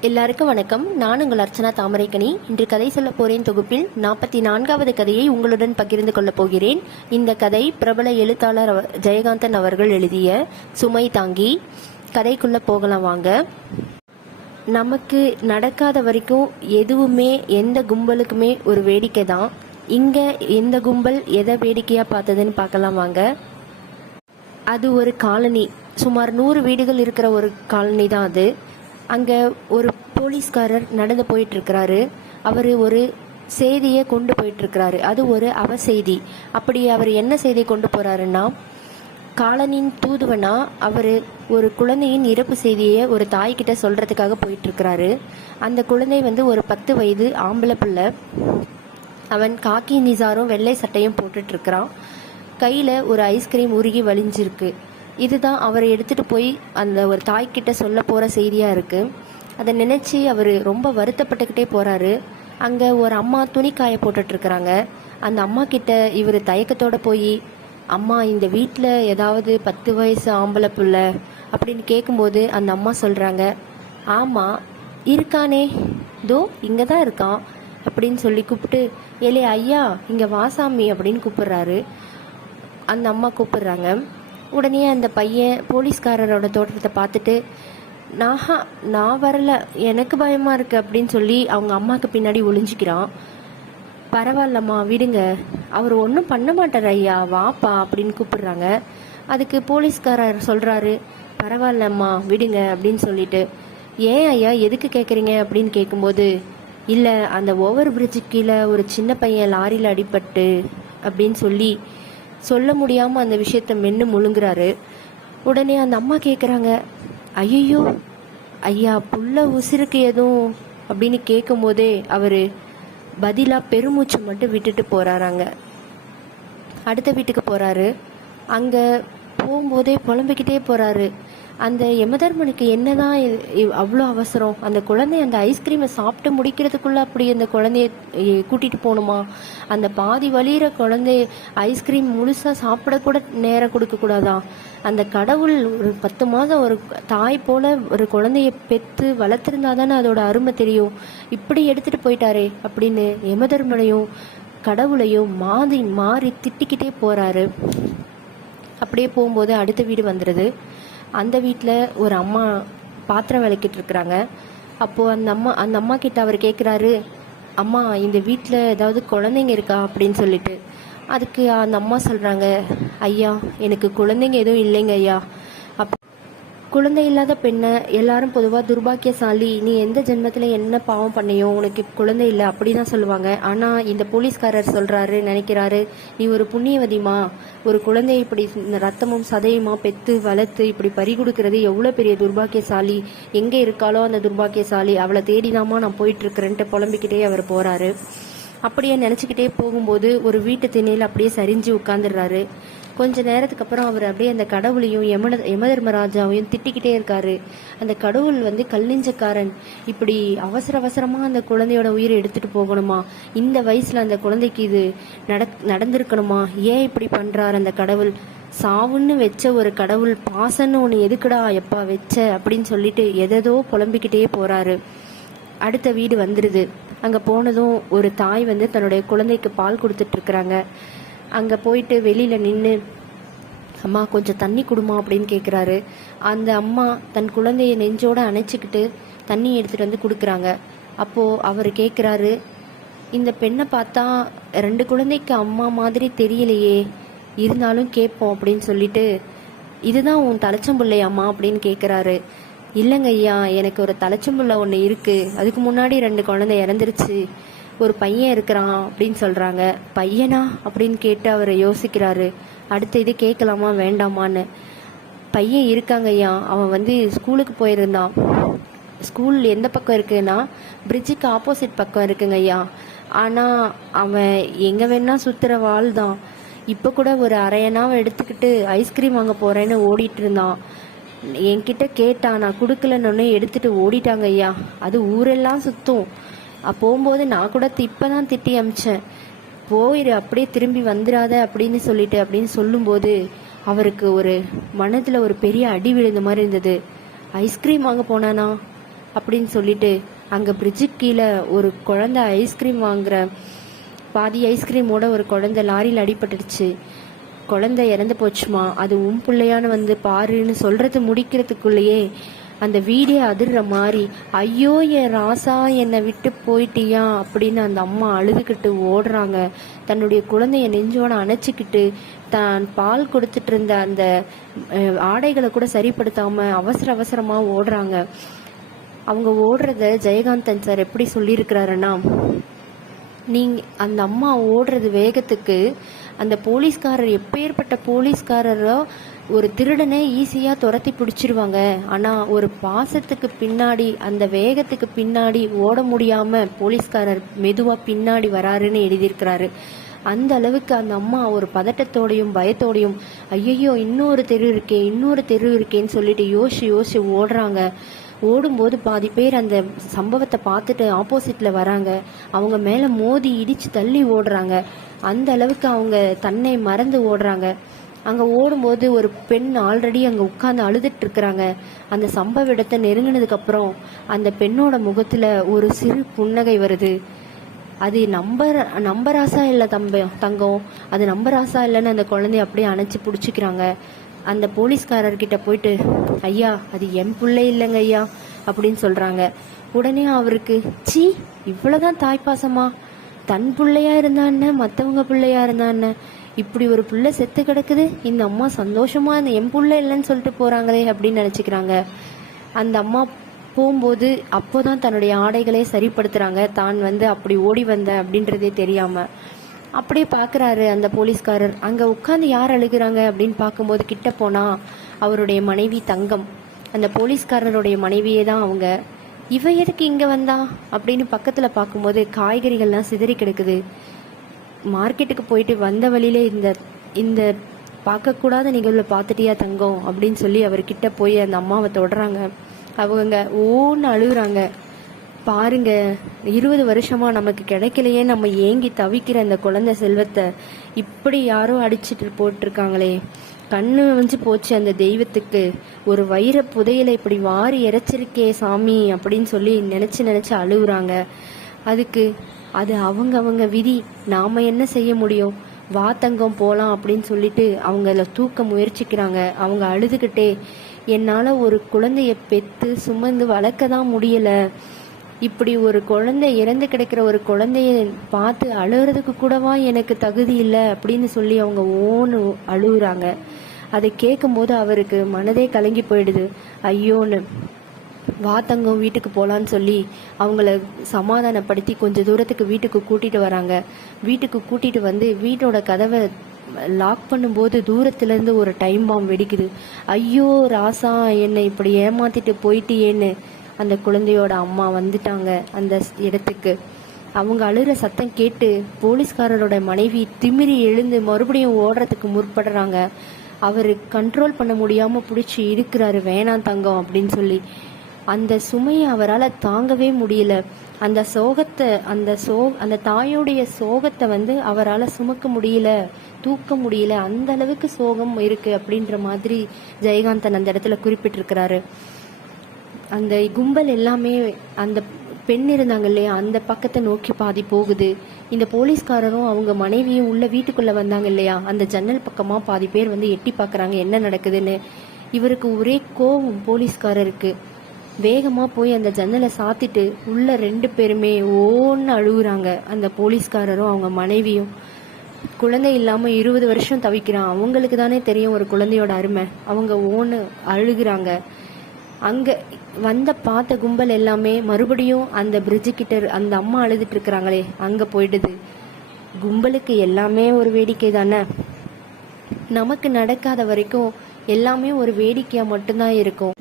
எல்லாருக்கும் வணக்கம். நான் உங்கள் அர்ச்சனா தாமரைக்கனி. இன்று கதை சொல்ல போறேன் தொகுப்பில் நாற்பத்தி நான்காவது கதையை உங்களுடன் பகிர்ந்து கொள்ளப் போகிறேன். இந்த கதை பிரபல எழுத்தாளர் ஜெயகாந்தன் அவர்கள் எழுதிய சுமை தாங்கி. கதைக்குள்ள போகலாம் வாங்க. நமக்கு நடக்காத வரைக்கும் எதுவுமே எந்த கும்பலுக்குமே ஒரு வேடிக்கை தான். இங்க எந்த கும்பல் எதை வேடிக்கையா பார்த்ததுன்னு பார்க்கலாம் வாங்க. அது ஒரு காலனி. சுமார் நூறு வீடுகள் இருக்கிற ஒரு காலனி தான் அது. அங்கே ஒரு போலீஸ்காரர் நடந்து போயிட்டுருக்கிறாரு. அவர் ஒரு செய்தியை கொண்டு போயிட்டுருக்கிறாரு. அது ஒரு அவ செய்தி. அப்படி அவர் என்ன செய்தி கொண்டு போகிறாருன்னா காலனின் தூதுவனா அவர் ஒரு குழந்தையின் இறப்பு செய்தியை ஒரு தாய்கிட்ட சொல்கிறதுக்காக போயிட்டுருக்கிறாரு. அந்த குழந்தை வந்து ஒரு பத்து வயது ஆம்பளை பிள்ளை. அவன் காக்கி நிசாரும் வெள்ளை சட்டையும் போட்டுட்ருக்கிறான் கையில் ஒரு ஐஸ்கிரீம் உருகி வலிஞ்சிருக்கு. இதுதான் அவரை எடுத்துட்டு போய் அந்த ஒரு தாய்கிட்ட சொல்ல போகிற செய்தியாக இருக்கு. அதை நினச்சி அவர் ரொம்ப வருத்தப்பட்டுக்கிட்டே போகிறாரு அங்கே ஒரு அம்மா துணி காய போட்டுட்டு இருக்கிறாங்க அந்த அம்மா கிட்ட இவர் தயக்கத்தோட போய் அம்மா இந்த வீட்டில் ஏதாவது பத்து வயசு ஆம்பளை பிள்ளை அப்படின்னு கேட்கும்போது அந்த அம்மா சொல்கிறாங்க ஆமாம் இருக்கானே. தோ இங்கே தான் இருக்கான் அப்படின்னு சொல்லி கூப்பிட்டு ஏலே ஐயா இங்கே வாசாமி அப்படின்னு கூப்பிடுறாரு. அந்த அம்மா கூப்பிடுறாங்க. உடனே அந்த பையன் போலீஸ்காரரோட தோற்றத்தை பார்த்துட்டு நாஹா நான் வரல. எனக்கு பயமா இருக்கு அப்படின்னு சொல்லி அவங்க அம்மாவுக்கு பின்னாடி ஒளிஞ்சிக்கிறான். பரவாயில்லம்மா விடுங்க. அவர் ஒன்றும் பண்ண மாட்டார் ஐயா. வாப்பா அப்படின்னு கூப்பிடுறாங்க. அதுக்கு போலீஸ்காரர் சொல்றாரு பரவாயில்லம்மா விடுங்க அப்படின்னு சொல்லிட்டு. ஏன் ஐயா எதுக்கு கேட்குறீங்க அப்படின்னு கேட்கும்போது இல்லை அந்த ஓவர் பிரிட்ஜு கீழே ஒரு சின்ன பையன் லாரியில் அடிபட்டு அப்படின்னு சொல்லி சொல்ல முடியாமல் அந்த விஷயத்த மென்று முழுங்குறாரு. உடனே அந்த அம்மா கேட்குறாங்க ஐயோ ஐயா புள்ள உசிருக்கு எதுவும் அப்படின்னு கேட்கும் போதே அவர் பதிலாக பெருமூச்சு மட்டும் விட்டுட்டு போகிறாராங்க அடுத்த வீட்டுக்கு போகிறாரு அங்கே போகும்போதே புலம்பிக்கிட்டே போறாரு. அந்த யமதர்மனுக்கு என்னதான் அவ்வளோ அவசரம்? அந்த குழந்தை அந்த ஐஸ்கிரீமை சாப்பிட்டு முடிக்கிறதுக்குள்ள அப்படி அந்த குழந்தைய கூட்டிகிட்டு கூட்டிட்டு போகணுமா அந்த பாதி வழியிற குழந்தைய ஐஸ்கிரீம் முழுசாக சாப்பிட கூட நேரம் கொடுக்க கூடாதா? அந்த கடவுள் ஒரு பத்து மாதம் ஒரு தாய் போல ஒரு குழந்தைய பெற்று வளர்த்துருந்தா தானே அதோட அருமை தெரியும். இப்படி எடுத்துட்டு போயிட்டாரே அப்படின்னு யமதர்மனையும் கடவுளையும் மாறி மாறி திட்டிக்கிட்டே போறாரு. அப்படியே போகும்போது அடுத்த வீடு வந்துடுது அந்த வீட்டில் ஒரு அம்மா பாத்திரம் விளக்கிட்டு இருக்கிறாங்க. அப்போது அந்த அம்மா அந்த அம்மா கிட்ட அவர் கேட்குறாரு அம்மா இந்த வீட்டில் ஏதாவது குழந்தைங்க இருக்கா? அப்படின்னு சொல்லிட்டு. அதுக்கு அந்த அம்மா சொல்கிறாங்க ஐயா எனக்கு குழந்தைங்க எதுவும் இல்லைங்க ஐயா. குழந்தை இல்லாத பெண்ணை எல்லாரும் பொதுவாக துர்பாக்கியசாலி நீ எந்த ஜென்மத்தில் என்ன பாவம் பண்ணியோ உனக்கு குழந்தை இல்லை அப்படி தான் சொல்லுவாங்க. ஆனால் இந்த போலீஸ்காரர் சொல்கிறாரு நினைக்கிறாரு நீ ஒரு புண்ணியவதிமா ஒரு குழந்தையை இப்படி இந்த ரத்தமும் சதையுமா பெத்து வளர்த்து இப்படி பறி கொடுக்கறது எவ்வளோ பெரிய துர்பாக்கியசாலி? எங்கே இருக்காளோ அந்த துர்பாக்கியசாலி? அவளை தேடிதாம்மா நான் போயிட்டுருக்குறேன்ட்டு புலம்பிக்கிட்டே அவர் போகிறாரு அப்படியே நினச்சிக்கிட்டே போகும்போது ஒரு வீட்டு திணையில் அப்படியே சரிஞ்சு உட்காந்துடுறாரு கொஞ்ச நேரத்துக்கு அப்புறம் அவர் அப்படியே அந்த கடவுளையும் யமன யமதர்மராஜாவையும் திட்டிக்கிட்டே இருக்காரு. அந்த கடவுள் வந்து கல்லிஞ்சக்காரன் இப்படி அவசர அவசரமா அந்த குழந்தையோட உயிரை எடுத்துட்டு போகணுமா? இந்த வயசுல அந்த குழந்தைக்கு இது நடக் நடந்திருக்கணுமா? ஏன் இப்படி பண்றாரு அந்த கடவுள்? சாவுன்னு வச்ச ஒரு கடவுள் பாசன்னு ஒன்று எதுக்குடா எப்பா வச்ச? அப்படின்னு சொல்லிட்டு எதேதோ புலம்பிக்கிட்டே போறாரு. அடுத்த வீடு வந்துடுது அங்கே போனதும் ஒரு தாய் வந்து தன்னுடைய குழந்தைக்கு பால் கொடுத்துட்டு இருக்கிறாங்க. அங்கே போயிட்டு வெளியில் நின்று அம்மா கொஞ்சம் தண்ணி கொடுமா? அப்படின்னு கேட்குறாரு அந்த அம்மா தன் குழந்தைய நெஞ்சோடு அணைச்சிக்கிட்டு தண்ணி எடுத்துகிட்டு வந்து கொடுக்குறாங்க. அப்போது அவர் கேட்குறாரு இந்த பெண்ணை பார்த்தா ரெண்டு குழந்தைக்கு அம்மா மாதிரி தெரியலையே இருந்தாலும் கேட்போம் அப்படின்னு சொல்லிட்டு இதுதான் உன் தலைச்சம்புள்ளையாம்மா? அப்படின்னு கேட்குறாரு இல்லைங்க ஐயா எனக்கு ஒரு தலைச்சம்புள்ள ஒன்று இருக்குது அதுக்கு முன்னாடி ரெண்டு குழந்தை இறந்துருச்சு. ஒரு பையன் இருக்கிறான் அப்படின்னு சொல்கிறாங்க பையனா? அப்படின்னு கேட்டு அவர் யோசிக்கிறாரு. அடுத்த இது கேட்கலாமா? வேண்டாமான்னு. பையன் இருக்காங்க ஐயா. அவன் வந்து ஸ்கூலுக்கு போயிருந்தான். ஸ்கூல் எந்த பக்கம் இருக்குன்னா பிரிட்ஜுக்கு ஆப்போசிட் பக்கம் இருக்குங்க ஐயா. ஆனால் அவன் எங்கே வேணால் சுற்றுற வாழ் தான். இப்போ கூட ஒரு அரையனாவை எடுத்துக்கிட்டு ஐஸ்கிரீம் வாங்க போகிறேன்னு ஓடிட்டு இருந்தான். என்கிட்ட கேட்டான். நான் கொடுக்கலன்னு எடுத்துட்டு ஓடிட்டாங்க ஐயா. அது ஊரெல்லாம் சுத்தும். போகும்போது நான் கூட இப்போ தான் திட்டி அமிச்சேன். போயிரு அப்படியே திரும்பி வந்துடாத அப்படின்னு சொல்லிட்டு அப்படின்னு சொல்லும்போது அவருக்கு ஒரு மனதில் ஒரு பெரிய அடி விழுந்த மாதிரி இருந்தது. ஐஸ்கிரீம் வாங்க போனானா? அப்படின்னு சொல்லிட்டு அங்கே பிரிட்ஜுக்கு கீழே ஒரு குழந்த ஐஸ்கிரீம் வாங்குற பாதி ஐஸ்கிரீமோட ஒரு குழந்த லாரியில் அடிபட்டுடுச்சு. குழந்தை இறந்து போச்சுமா? அது உன் பிள்ளையான்னு வந்து பாருன்னு சொல்கிறது முடிக்கிறதுக்குள்ளேயே அந்த வீடே அதிர்ற மாதிரி ஐயோ என் ராசா என்னை விட்டு போயிட்டியா? அப்படின்னு அந்த அம்மா அழுதுகிட்டு ஓடுறாங்க. தன்னுடைய குழந்தைய நெஞ்சோட அணைச்சிக்கிட்டு தான் பால் கொடுத்துட்டு இருந்த அந்த ஆடைகளை கூட சரிப்படுத்தாம அவசர அவசரமா ஓடுறாங்க. அவங்க ஓடுறத ஜெயகாந்தன் சார் எப்படி சொல்லியிருக்கிறாருன்னா நீங்க அந்த அம்மா ஓடுறது வேகத்துக்கு அந்த போலீஸ்காரர் எப்பேற்பட்ட போலீஸ்காரரோ ஒரு திருடனை ஈஸியாக துரத்தி பிடிச்சிருவாங்க. ஆனால் ஒரு பாசத்துக்கு பின்னாடி அந்த வேகத்துக்கு பின்னாடி ஓட முடியாமல் போலீஸ்காரர் மெதுவாக பின்னாடி வராருன்னு எழுதியிருக்கிறாரு. அந்த அளவுக்கு அந்த அம்மா ஒரு பதட்டத்தோடையும் பயத்தோடையும் ஐயையோ இன்னொரு தெரு இருக்கே இன்னொரு தெரு இருக்கேன்னு சொல்லிட்டு யோசிச்சு யோசிச்சு ஓடுறாங்க. ஓடும்போது பாதி பேர் அந்த சம்பவத்தை பார்த்துட்டு ஆப்போசிட்டில் வராங்க. அவங்க மேலே மோதி இடித்து தள்ளி ஓடுறாங்க. அந்த அளவுக்கு அவங்க தன்னை மறந்து ஓடுறாங்க. அங்கே ஓடும்போது ஒரு பெண் ஆல்ரெடி அங்கே உட்காந்து அழுதுட்டு இருக்கிறாங்க அந்த சம்பவ இடத்தை நெருங்கினதுக்கப்புறம் அந்த பெண்ணோட முகத்தில் ஒரு சிறு புன்னகை வருது. அது நம்பர் நம்பராசா இல்லை தம்ப தங்கம்? அது நம்பராசா இல்லைன்னு அந்த குழந்தைய அப்படியே அணைச்சி பிடிச்சிக்கிறாங்க. அந்த போலீஸ்காரர்கிட்ட போயிட்டு ஐயா அது என் பிள்ளை இல்லைங்க ஐயா அப்படின்னு சொல்கிறாங்க உடனே அவருக்கு சி இவ்வளோதான் தாய்ப்பாசமா தன் பிள்ளையா இருந்தான்னு மற்றவங்க பிள்ளையா இருந்தான்னு இப்படி ஒரு புள்ள செத்து கிடக்குது. இந்த அம்மா சந்தோஷமா இந்த என் புள்ள இல்லைன்னு சொல்லிட்டு போறாங்களே அப்படின்னு நினைச்சுக்கிறாங்க. அந்த அம்மா போகும்போது அப்போதான் தன்னுடைய ஆடைகளை சரிப்படுத்துறாங்க. தான் வந்து அப்படி ஓடி வந்த அப்படின்றதே தெரியாம. அப்படியே பார்க்கறாரு அந்த போலீஸ்காரர். அங்கே உட்காந்து யார் அழுகிறாங்க அப்படின்னு பார்க்கும்போது கிட்ட போனா அவருடைய மனைவி தங்கம். அந்த போலீஸ்காரருடைய மனைவியே தான் அவங்க. இவ எதுக்கு இங்கே வந்தா? அப்படின்னு பக்கத்தில் பார்க்கும்போது காய்கறிகள்லாம் சிதறி கிடக்குது. மார்க்கெட்டுக்கு போயிட்டு வந்த வழியிலே இந்த இந்த பார்க்கக்கூடாத நிகழ்வை பார்த்துட்டியா தங்கம்? அப்படின்னு சொல்லி அவர்கிட்ட போய் அந்த அம்மாவை தொடுறாங்க. அவங்க ஓன்னு அழுகுறாங்க. பாருங்க இருபது வருஷமா நமக்கு கிடைக்கலையே நம்ம ஏங்கி தவிக்கிற அந்த குழந்தை செல்வத்தை இப்படி யாரோ அடிச்சிட்டு போட்டிருக்காங்களே. கண்ணு வந்து போச்சு அந்த தெய்வத்துக்கு. ஒரு வைர புதையலை இப்படி வாரி இறைச்சிருக்கே சாமி அப்படின்னு சொல்லி நினச்சி நினச்சி அழுகுறாங்க. அதுக்கு அது அவங்க அவங்க விதி. நாம என்ன செய்ய முடியும்? வா தங்கம் போலாம் அப்படின்னு சொல்லிட்டு அவங்கள தூக்க முயற்சிக்கிறாங்க. அவங்க அழுதுகிட்டே என்னால் ஒரு குழந்தைய பெற்று சுமந்து வளர்க்க தான் முடியலை. இப்படி ஒரு குழந்தை இறந்து கிடக்கிற ஒரு குழந்தைய பார்த்து அழுகிறதுக்கு கூடவா எனக்கு தகுதி இல்லை? அப்படின்னு சொல்லி அவங்க ஓன்னு அழுகுறாங்க. அதை கேட்கும்போது அவருக்கு மனதே கலங்கி போயிடுது. ஐயோன்னு வா தங்கம் வீட்டுக்கு போகலான்னு சொல்லி அவங்கள சமாதானப்படுத்தி கொஞ்சம் தூரத்துக்கு வீட்டுக்கு கூட்டிகிட்டு வராங்க. வீட்டுக்கு கூட்டிகிட்டு வந்து வீட்டோட கதவை லாக் பண்ணும்போது தூரத்துலேருந்து ஒரு டைம் பாம் வெடிக்குது. ஐயோ ராசா என்னை இப்படி ஏமாத்திட்டு போயிட்டியேன்னு அந்த குழந்தையோட அம்மா வந்துட்டாங்க அந்த இடத்துக்கு. அவங்க அழுகிற சத்தம் கேட்டு போலீஸ்காரரோட மனைவி திமிரி எழுந்து மறுபடியும் ஓடுறதுக்கு முற்படுறாங்க. அவர் கண்ட்ரோல் பண்ண முடியாமல் பிடிச்சி இருக்கிறாரு வேணாம் தங்கம் அப்படின்னு சொல்லி. அந்த சுமையை அவரால் தாங்கவே முடியல. அந்த சோகத்தை அந்த சோ அந்த தாயோடைய சோகத்தை வந்து அவரால் சுமக்க முடியல தூக்க முடியல. அந்த அளவுக்கு சோகம் இருக்கு அப்படின்ற மாதிரி ஜெயகாந்தன் அந்த இடத்துல குறிப்பிட்டிருக்கிறாரு. அந்த கும்பல் எல்லாமே அந்த பெண் இருந்தாங்க இல்லையா அந்த பக்கத்தை நோக்கி பாதி போகுது. இந்த போலீஸ்காரரும் அவங்க மனைவியும் உள்ள வீட்டுக்குள்ள வந்தாங்க இல்லையா அந்த ஜன்னல் பக்கமா பாதி பேர் வந்து எட்டி பார்க்குறாங்க என்ன நடக்குதுன்னு. இவருக்கு ஒரே கோவம் போலீஸ்காரருக்கு. வேகமாக போய் அந்த ஜன்னலை சாத்திட்டு உள்ள ரெண்டு பேருமே ஓன்னு அழுகுறாங்க. அந்த போலீஸ்காரரும் அவங்க மனைவியும். குழந்தை இல்லாமல் இருபது வருஷம் தவிக்கிறான். அவங்களுக்கு தானே தெரியும் ஒரு குழந்தையோட அருமை. அவங்க ஓன்னு அழுகுறாங்க. அங்கே வந்த பார்த்த கும்பல் எல்லாமே மறுபடியும் அந்த பிரிட்ஜு கிட்ட அந்த அம்மா அழுதுட்டு இருக்கிறாங்களே அங்கே போயிடுது. கும்பலுக்கு எல்லாமே ஒரு வேடிக்கை தானே? நமக்கு நடக்காத வரைக்கும் எல்லாமே ஒரு வேடிக்கையாக மட்டும்தான் இருக்கும்.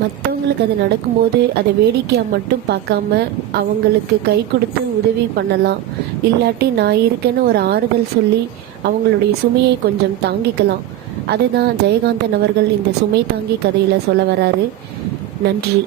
மற்றவங்களுக்கு அது நடக்கும்போது அதை வேடிக்கையாக மட்டும் பார்க்காம அவங்களுக்கு கை கொடுத்து உதவி பண்ணலாம். இல்லாட்டி நான் இருக்கேன்னு ஒரு ஆறுதல் சொல்லி அவங்களுடைய சுமையை கொஞ்சம் தாங்கிக்கலாம். அதுதான் ஜெயகாந்தன் அவர்கள் இந்த சுமை தாங்கி கதையில் சொல்ல வராரு. நன்றி.